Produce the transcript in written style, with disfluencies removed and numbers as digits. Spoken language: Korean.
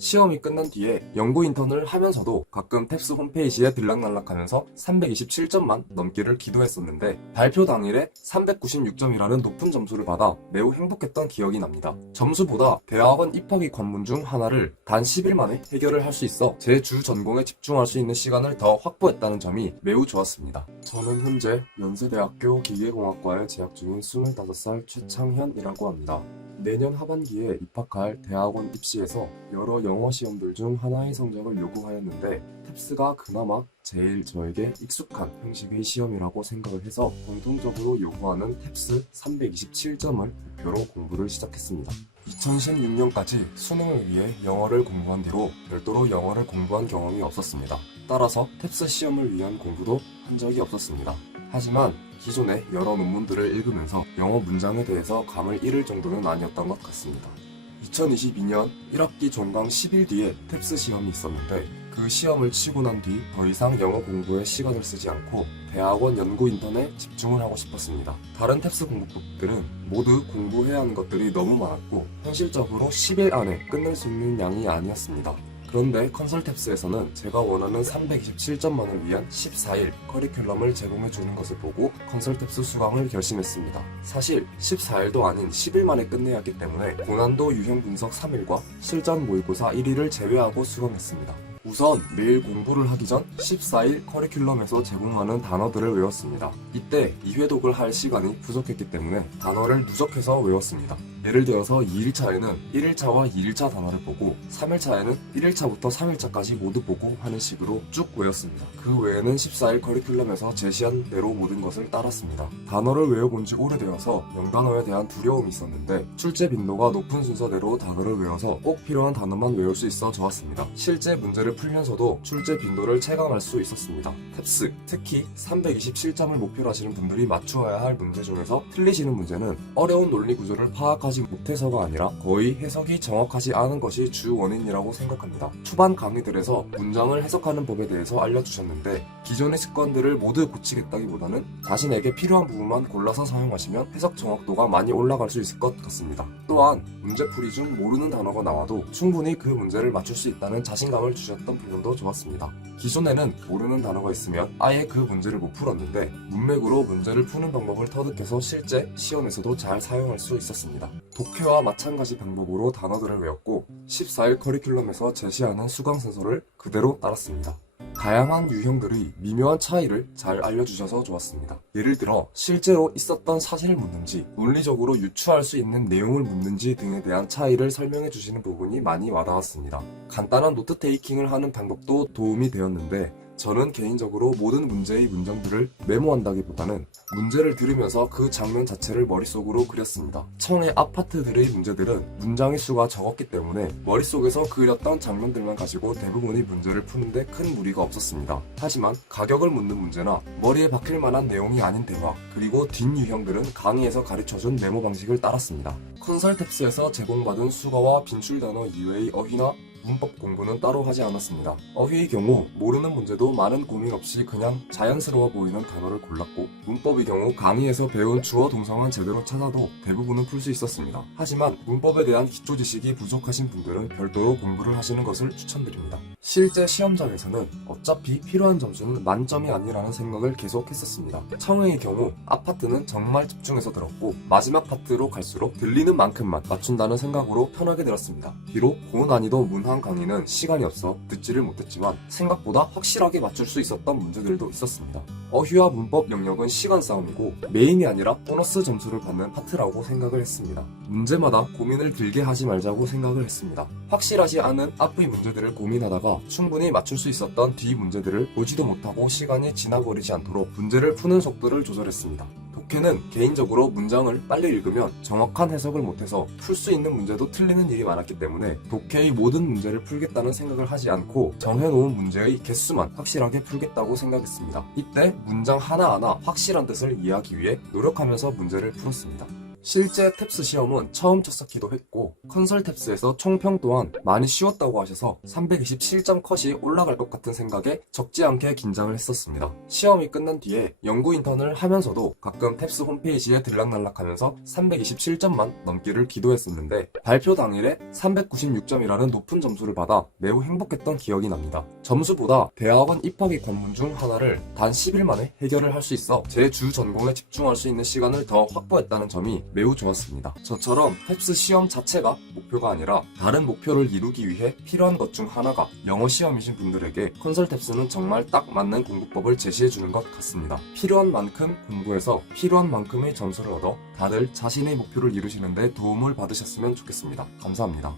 시험이 끝난 뒤에 연구 인턴을 하면서도 가끔 탭스 홈페이지에 들락날락하면서 327점만 넘기를 기도했었는데 발표 당일에 396점이라는 높은 점수를 받아 매우 행복했던 기억이 납니다. 점수보다 대학원 입학이 관문 중 하나를 단 10일 만에 해결을 할 수 있어 제 주 전공에 집중할 수 있는 시간을 더 확보했다는 점이 매우 좋았습니다. 저는 현재 연세대학교 기계공학과에 재학 중인 25살 최창현이라고 합니다. 내년 하반기에 입학할 대학원 입시에서 여러 영어 시험들 중 하나의 성적을 요구하였는데 탭스가 그나마 제일 저에게 익숙한 형식의 시험이라고 생각을 해서 공통적으로 요구하는 탭스 327점을 목표로 공부를 시작했습니다. 2016년까지 수능을 위해 영어를 공부한 뒤로 별도로 영어를 공부한 경험이 없었습니다. 따라서 탭스 시험을 위한 공부도 한 적이 없었습니다. 하지만 기존의 여러 논문들을 읽으면서 영어 문장에 대해서 감을 잃을 정도는 아니었던 것 같습니다. 2022년 1학기 종강 10일 뒤에 탭스 시험이 있었는데 그 시험을 치고 난 뒤 더 이상 영어 공부에 시간을 쓰지 않고 대학원 연구 인턴에 집중을 하고 싶었습니다. 다른 탭스 공부법들은 모두 공부해야 하는 것들이 너무 많았고 현실적으로 10일 안에 끝낼 수 있는 양이 아니었습니다. 그런데 컨설탭스에서는 제가 원하는 327점만을 위한 14일 커리큘럼을 제공해주는 것을 보고 컨설탭스 수강을 결심했습니다. 사실 14일도 아닌 10일 만에 끝내야 했기 때문에 고난도 유형 분석 3일과 실전 모의고사 1일을 제외하고 수강했습니다. 우선 매일 공부를 하기 전 14일 커리큘럼에서 제공하는 단어들을 외웠습니다. 이때 2회독을 할 시간이 부족했기 때문에 단어를 누적해서 외웠습니다. 예를 들어서 2일차에는 1일차와 2일차 단어를 보고 3일차에는 1일차부터 3일차까지 모두 보고 하는 식으로 쭉 외웠습니다. 그 외에는 14일 커리큘럼에서 제시한 대로 모든 것을 따랐습니다. 단어를 외워본 지 오래되어서 영단어에 대한 두려움이 있었는데 출제 빈도가 높은 순서대로 단어를 외워서 꼭 필요한 단어만 외울 수 있어 좋았습니다. 실제 문제를 풀면서도 출제 빈도를 체감할 수 있었습니다. 탭스, 특히 327점을 목표로 하시는 분들이 맞추어야 할 문제 중에서 틀리시는 문제는 어려운 논리 구조를 파악하지 못해서가 아니라 거의 해석이 정확하지 않은 것이 주 원인이라고 생각합니다. 초반 강의들에서 문장을 해석하는 법에 대해서 알려주셨는데 기존의 습관들을 모두 고치겠다기보다는 자신에게 필요한 부분만 골라서 사용하시면 해석 정확도가 많이 올라갈 수 있을 것 같습니다. 또한 문제풀이 중 모르는 단어가 나와도 충분히 그 문제를 맞출 수 있다는 자신감을 주셨던 부분도 좋았습니다. 기존에는 모르는 단어가 있으면 아예 그 문제를 못 풀었는데 문맥으로 문제를 푸는 방법을 터득해서 실제 시험에서도 잘 사용할 수 있었습니다. 독해와 마찬가지 방법으로 단어들을 외웠고 14일 커리큘럼에서 제시하는 수강 순서를 그대로 따랐습니다. 다양한 유형들의 미묘한 차이를 잘 알려주셔서 좋았습니다. 예를 들어 실제로 있었던 사실을 묻는지 논리적으로 유추할 수 있는 내용을 묻는지 등에 대한 차이를 설명해 주시는 부분이 많이 와닿았습니다. 간단한 노트 테이킹을 하는 방법도 도움이 되었는데 저는 개인적으로 모든 문제의 문장들을 메모한다기보다는 문제를 들으면서 그 장면 자체를 머릿속으로 그렸습니다. 청의 아파트들의 문제들은 문장의 수가 적었기 때문에 머릿속에서 그렸던 장면들만 가지고 대부분의 문제를 푸는데 큰 무리가 없었습니다. 하지만 가격을 묻는 문제나 머리에 박힐 만한 내용이 아닌 대화, 그리고 뒷유형들은 강의에서 가르쳐준 메모 방식을 따랐습니다. 컨설탭스에서 제공받은 수거와 빈출단어 이외의 어휘나 문법 공부는 따로 하지 않았습니다. 어휘의 경우 모르는 문제도 많은 고민 없이 그냥 자연스러워 보이는 단어를 골랐고 문법의 경우 강의에서 배운 주어 동사만 제대로 찾아도 대부분은 풀 수 있었습니다. 하지만 문법에 대한 기초 지식이 부족하신 분들은 별도로 공부를 하시는 것을 추천드립니다. 실제 시험장에서는 어차피 필요한 점수는 만점이 아니라는 생각을 계속 했었습니다. 청의 경우 아파트는 정말 집중해서 들었고 마지막 파트로 갈수록 들리는 만큼만 맞춘다는 생각으로 편하게 들었습니다. 비록 고난이도 문학 강의는 시간이 없어 듣지를 못했지만 생각보다 확실하게 맞출 수 있었던 문제들도 있었습니다. 어휘와 문법 영역은 시간 싸움이고 메인이 아니라 보너스 점수를 받는 파트라고 생각을 했습니다. 문제마다 고민을 길게 하지 말자고 생각을 했습니다. 확실하지 않은 앞의 문제들을 고민하다가 충분히 맞출 수 있었던 뒤 문제들을 보지도 못하고 시간이 지나버리지 않도록 문제를 푸는 속도를 조절했습니다. 독해는 개인적으로 문장을 빨리 읽으면 정확한 해석을 못해서 풀 수 있는 문제도 틀리는 일이 많았기 때문에 독해의 모든 문제를 풀겠다는 생각을 하지 않고 정해놓은 문제의 개수만 확실하게 풀겠다고 생각했습니다. 이때 문장 하나하나 확실한 뜻을 이해하기 위해 노력하면서 문제를 풀었습니다. 실제 탭스 시험은 처음 쳤었기도 했고 컨설 탭스에서 총평 또한 많이 쉬웠다고 하셔서 327점 컷이 올라갈 것 같은 생각에 적지 않게 긴장을 했었습니다. 시험이 끝난 뒤에 연구 인턴을 하면서도 가끔 탭스 홈페이지에 들락날락하면서 327점만 넘기를 기도했었는데 발표 당일에 396점이라는 높은 점수를 받아 매우 행복했던 기억이 납니다. 점수보다 대학원 입학의 관문 중 하나를 단 10일 만에 해결을 할 수 있어 제 주 전공에 집중할 수 있는 시간을 더 확보했다는 점이 매우 좋았습니다. 저처럼 탭스 시험 자체가 목표가 아니라 다른 목표를 이루기 위해 필요한 것 중 하나가 영어 시험이신 분들에게 컨설 탭스는 정말 딱 맞는 공부법을 제시해주는 것 같습니다. 필요한 만큼 공부해서 필요한 만큼의 점수를 얻어 다들 자신의 목표를 이루시는 데 도움을 받으셨으면 좋겠습니다. 감사합니다.